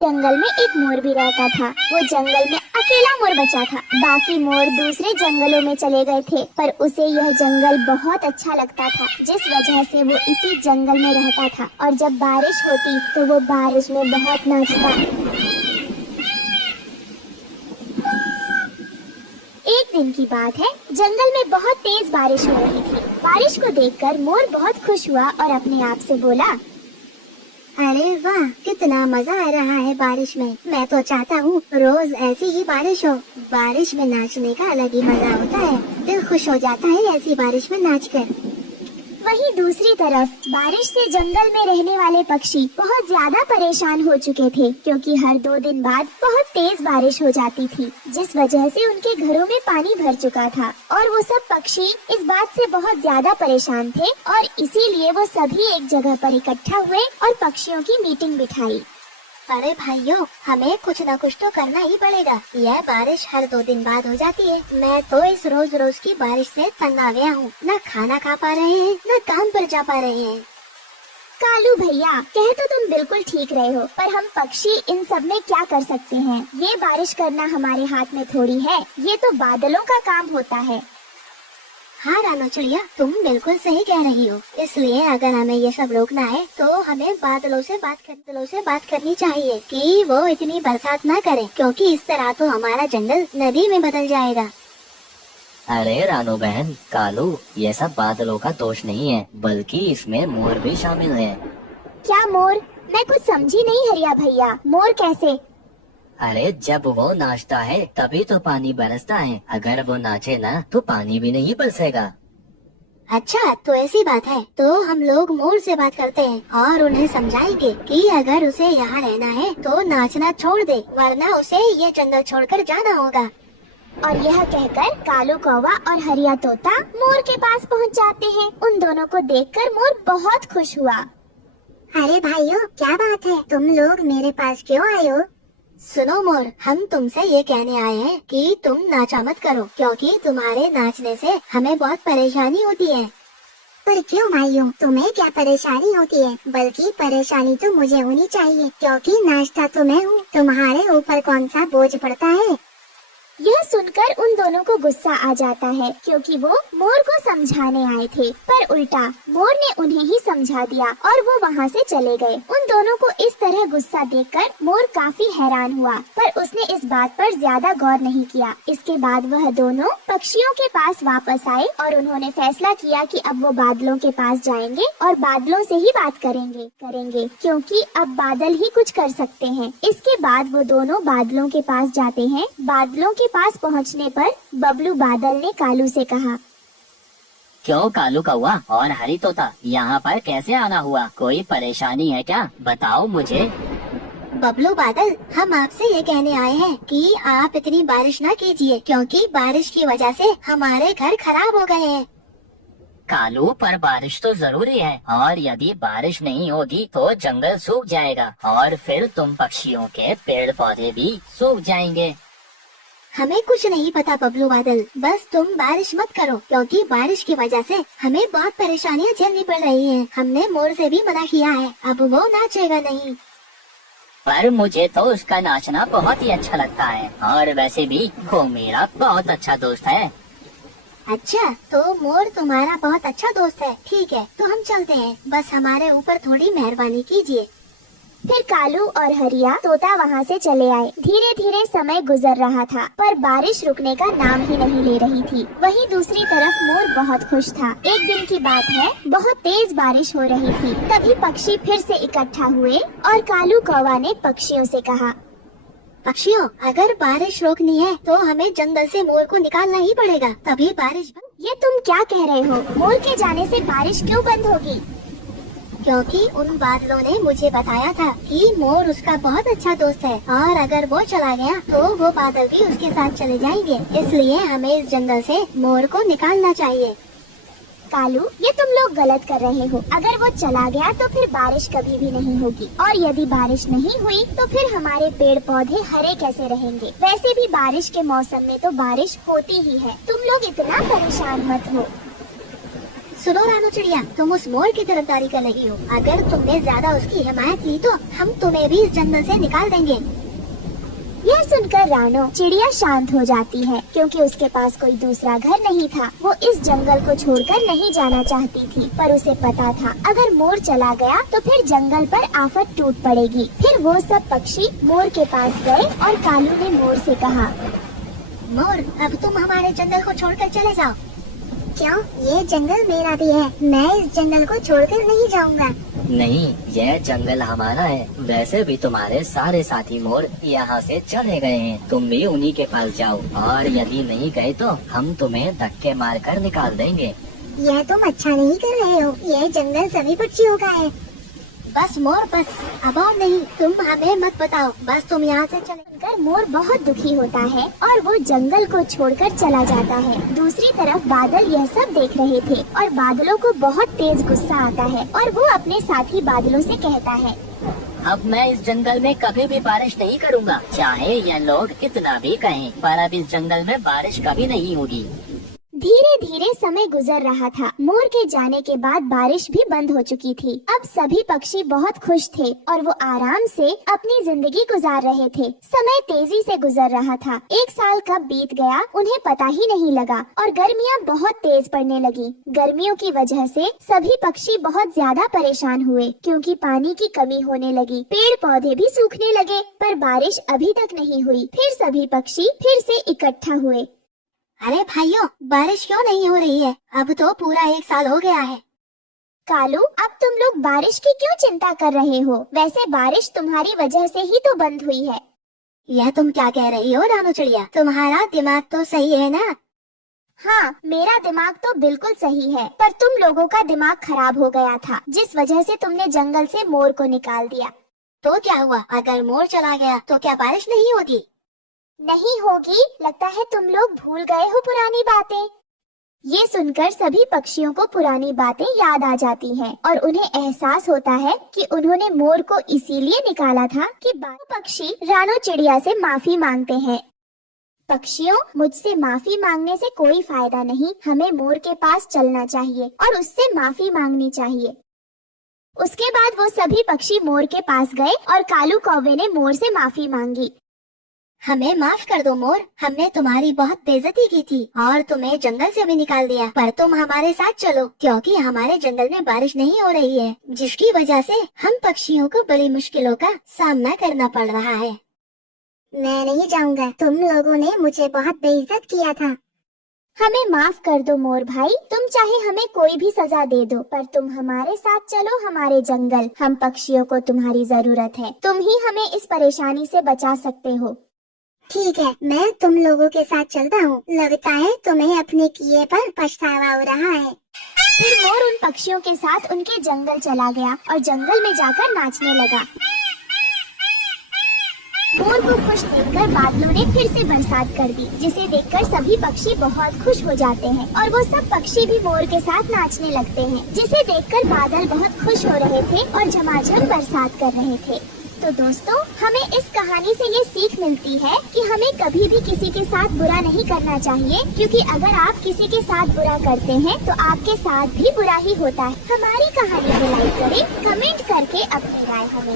जंगल में एक मोर भी रहता था। वो जंगल में अकेला मोर बचा था। बाकी मोर दूसरे जंगलों में चले गए थे, पर उसे यह जंगल बहुत अच्छा लगता था, जिस वजह से वो इसी जंगल में रहता था। और जब बारिश होती तो वो बारिश में बहुत नाचता। एक दिन की बात है, जंगल में बहुत तेज बारिश हो रही थी। बारिश को देखकर मोर बहुत खुश हुआ और अपने आप से बोला, अरे वाह, कितना मजा आ रहा है बारिश में। मैं तो चाहता हूँ रोज ऐसी ही बारिश हो। बारिश में नाचने का अलग ही मजा होता है। दिल खुश हो जाता है ऐसी बारिश में नाचकर। वहीं दूसरी तरफ बारिश से जंगल में रहने वाले पक्षी बहुत ज्यादा परेशान हो चुके थे, क्योंकि हर 2 दिन बाद बहुत तेज बारिश हो जाती थी, जिस वजह से उनके घरों में पानी भर चुका था। और वो सब पक्षी इस बात से बहुत ज्यादा परेशान थे और इसीलिए वो सभी एक जगह पर इकट्ठा हुए और पक्षियों की मीटिंग बिठाई। अरे भाइयों, हमें कुछ न कुछ तो करना ही पड़ेगा। यह बारिश हर 2 दिन बाद हो जाती है। मैं तो इस रोज रोज की बारिश से तंग आ गया हूँ। न खाना खा पा रहे हैं, न काम पर जा पा रहे हैं। कालू भैया, कह तो तुम बिल्कुल ठीक रहे हो, पर हम पक्षी इन सब में क्या कर सकते हैं? ये बारिश करना हमारे हाथ में थोड़ी है, ये तो बादलों का काम होता है। हाँ रानो चिड़िया, तुम बिल्कुल सही कह रही हो। इसलिए अगर हमें ये सब रोकना है तो हमें बादलों से बात करनी चाहिए कि वो इतनी बरसात ना करे, क्योंकि इस तरह तो हमारा जंगल नदी में बदल जाएगा। अरे रानू बहन, कालू, ये सब बादलों का दोष नहीं है, बल्कि इसमें मोर भी शामिल है। क्या मोर? मैं कुछ समझी नहीं हरिया भैया, मोर कैसे? अरे जब वो नाचता है तभी तो पानी बरसता है। अगर वो नाचे ना तो पानी भी नहीं बरसेगा। अच्छा, तो ऐसी बात है। तो हम लोग मोर से बात करते हैं और उन्हें समझाएंगे कि अगर उसे यहाँ रहना है तो नाचना छोड़ दे, वरना उसे ये जंगल छोड़कर जाना होगा। और यह कहकर कालू कौवा और हरिया तोता मोर के पास पहुँच जाते हैं। उन दोनों को देखकर मोर बहुत खुश हुआ। अरे भाइयों, क्या बात है? तुम लोग मेरे पास क्यों आए हो? सुनो मोर, हम तुमसे ये कहने आए हैं कि तुम नाचा मत करो, क्योंकि तुम्हारे नाचने से हमें बहुत परेशानी होती है। पर क्यों भाइयों, तुम्हें क्या परेशानी होती है? बल्कि परेशानी तो मुझे होनी चाहिए, क्योंकि नाचता तो मैं हूँ। तुम्हारे ऊपर कौन सा बोझ पड़ता है? यह सुनकर उन दोनों को गुस्सा आ जाता है, क्योंकि वो मोर को समझाने आए थे, पर उल्टा मोर ने उन्हें ही समझा दिया और वो वहाँ से चले गए। उन दोनों को इस तरह गुस्सा देखकर मोर काफी हैरान हुआ, पर उसने इस बात पर ज्यादा गौर नहीं किया। इसके बाद वह दोनों पक्षियों के पास वापस आए और उन्होंने फैसला किया कि अब वो बादलों के पास जाएंगे और बादलों से ही बात करेंगे, क्योंकि अब बादल ही कुछ कर सकते हैं। इसके बाद वो दोनों बादलों के पास जाते हैं। बादलों के पास पहुंचने पर बबलू बादल ने कालू से कहा, क्यों कालू कौवा और हरी तोता, यहाँ पर कैसे आना हुआ? कोई परेशानी है क्या? बताओ मुझे। बबलू बादल, हम आपसे ये कहने आए हैं कि आप इतनी बारिश ना कीजिए, क्योंकि बारिश की वजह से हमारे घर खराब हो गए हैं। कालू, पर बारिश तो जरूरी है, और यदि बारिश नहीं होगी तो जंगल सूख जाएगा और फिर तुम पक्षियों के पेड़ पौधे भी सूख जाएंगे। हमें कुछ नहीं पता बबलू बादल, बस तुम बारिश मत करो, क्योंकि बारिश की वजह से हमें बहुत परेशानियां झेलनी पड़ रही हैं। हमने मोर से भी मना किया है, अब वो नाचेगा नहीं। पर मुझे तो उसका नाचना बहुत ही अच्छा लगता है, और वैसे भी वो मेरा बहुत अच्छा दोस्त है। अच्छा, तो मोर तुम्हारा बहुत अच्छा दोस्त है। ठीक है, तो हम चलते हैं, बस हमारे ऊपर थोड़ी मेहरबानी कीजिए। फिर कालू और हरिया तोता वहाँ से चले आए। धीरे धीरे समय गुजर रहा था, पर बारिश रुकने का नाम ही नहीं ले रही थी। वहीं दूसरी तरफ मोर बहुत खुश था। एक दिन की बात है, बहुत तेज बारिश हो रही थी। तभी पक्षी फिर से इकट्ठा हुए और कालू कौवा ने पक्षियों से कहा, पक्षियों, अगर बारिश रोकनी है तो हमें जंगल से मोर को निकालना ही पड़ेगा, तभी बारिश ये तुम क्या कह रहे हो? मोर के जाने से बारिश क्यों बंद होगी? क्योंकि उन बादलों ने मुझे बताया था कि मोर उसका बहुत अच्छा दोस्त है, और अगर वो चला गया तो वो बादल भी उसके साथ चले जाएंगे। इसलिए हमें इस जंगल से मोर को निकालना चाहिए। कालू, ये तुम लोग गलत कर रहे हो। अगर वो चला गया तो फिर बारिश कभी भी नहीं होगी, और यदि बारिश नहीं हुई तो फिर हमारे पेड़ पौधे हरे कैसे रहेंगे? वैसे भी बारिश के मौसम में तो बारिश होती ही है। तुम लोग इतना परेशान मत हो। सुनो रानू चिड़िया, तुम उस मोर की तरफदारी कर रही हो। अगर तुमने ज्यादा उसकी हिमायत की तो हम तुम्हें भी इस जंगल से निकाल देंगे। यह सुनकर रानो चिड़िया शांत हो जाती है, क्योंकि उसके पास कोई दूसरा घर नहीं था। वो इस जंगल को छोड़कर नहीं जाना चाहती थी, पर उसे पता था अगर मोर चला गया तो फिर जंगल पर आफत टूट पड़ेगी। फिर वो सब पक्षी मोर के पास गए और कालू ने मोर से कहा, मोर, अब तुम हमारे जंगल को छोड़कर चले जाओ। क्यों? ये जंगल मेरा भी है, मैं इस जंगल को छोड़कर नहीं जाऊंगा। नहीं, यह जंगल हमारा है। वैसे भी तुम्हारे सारे साथी मोर यहाँ से चले गए हैं। तुम भी उन्हीं के पास जाओ, और यदि नहीं गए तो हम तुम्हें धक्के मारकर निकाल देंगे। यह तुम अच्छा नहीं कर रहे हो। यह जंगल सभी पक्षियों का है। बस मोर, बस, अब और नहीं। तुम हमें मत बताओ, बस तुम यहाँ से चले। सुनकर मोर बहुत दुखी होता है और वो जंगल को छोड़कर चला जाता है। दूसरी तरफ बादल यह सब देख रहे थे और बादलों को बहुत तेज गुस्सा आता है और वो अपने साथी बादलों से कहता है, अब मैं इस जंगल में कभी भी बारिश नहीं करूँगा, चाहे यह लोग कितना भी कहें। पर अब इस जंगल में बारिश कभी नहीं होगी। धीरे धीरे समय गुजर रहा था। मोर के जाने के बाद बारिश भी बंद हो चुकी थी। अब सभी पक्षी बहुत खुश थे और वो आराम से अपनी जिंदगी गुजार रहे थे। समय तेजी से गुजर रहा था। 1 साल कब बीत गया उन्हें पता ही नहीं लगा और गर्मियाँ बहुत तेज पड़ने लगी। गर्मियों की वजह से सभी पक्षी बहुत ज्यादा परेशान हुए, क्योंकि पानी की कमी होने लगी। पेड़ पौधे भी सूखने लगे, पर बारिश अभी तक नहीं हुई। फिर सभी पक्षी फिर से इकट्ठा हुए। अरे भाइयों, बारिश क्यों नहीं हो रही है? अब तो पूरा 1 साल हो गया है। कालू, अब तुम लोग बारिश की क्यों चिंता कर रहे हो? वैसे बारिश तुम्हारी वजह से ही तो बंद हुई है। यह तुम क्या कह रही हो रानू चिड़िया? तुम्हारा दिमाग तो सही है ना? हाँ, मेरा दिमाग तो बिल्कुल सही है, पर तुम लोगों का दिमाग खराब हो गया था, जिस वजह से तुमने जंगल से मोर को निकाल दिया। तो क्या हुआ? अगर मोर चला गया तो क्या बारिश नहीं होगी? नहीं होगी। लगता है तुम लोग भूल गए हो पुरानी बातें। ये सुनकर सभी पक्षियों को पुरानी बातें याद आ जाती हैं और उन्हें एहसास होता है कि उन्होंने मोर को इसीलिए निकाला था कि बाकी पक्षी रानो चिड़िया से माफी मांगते हैं। पक्षियों, मुझसे माफी मांगने से कोई फायदा नहीं। हमें मोर के पास चलना चाहिए और उससे माफी मांगनी चाहिए। उसके बाद वो सभी पक्षी मोर के पास गए और कालू कौवे ने मोर से माफी मांगी। हमें माफ कर दो मोर, हमने तुम्हारी बहुत बेइज्जती की थी और तुम्हें जंगल से भी निकाल दिया। पर तुम हमारे साथ चलो, क्योंकि हमारे जंगल में बारिश नहीं हो रही है, जिसकी वजह से हम पक्षियों को बड़ी मुश्किलों का सामना करना पड़ रहा है। मैं नहीं जाऊंगा। तुम लोगों ने मुझे बहुत बेइज्जत किया था। हमें माफ कर दो मोर भाई। तुम चाहे हमें कोई भी सजा दे दो, पर तुम हमारे साथ चलो हमारे जंगल। हम पक्षियों को तुम्हारी जरूरत है। तुम ही हमें इस परेशानी से बचा सकते हो। ठीक है, मैं तुम लोगों के साथ चलता हूँ। लगता है तुम्हें अपने किए पर पछतावा हो रहा है। फिर मोर उन पक्षियों के साथ उनके जंगल चला गया और जंगल में जाकर नाचने लगा। मोर को खुश देखकर बादलों ने फिर से बरसात कर दी, जिसे देखकर सभी पक्षी बहुत खुश हो जाते हैं और वो सब पक्षी भी मोर के साथ नाचने लगते हैं, जिसे देखकर बादल बहुत खुश हो रहे थे और झमाझम बरसात कर रहे थे। तो दोस्तों, हमें इस कहानी से ये सीख मिलती है कि हमें कभी भी किसी के साथ बुरा नहीं करना चाहिए, क्योंकि अगर आप किसी के साथ बुरा करते हैं तो आपके साथ भी बुरा ही होता है। हमारी कहानी को लाइक करें, कमेंट करके अपनी राय हमें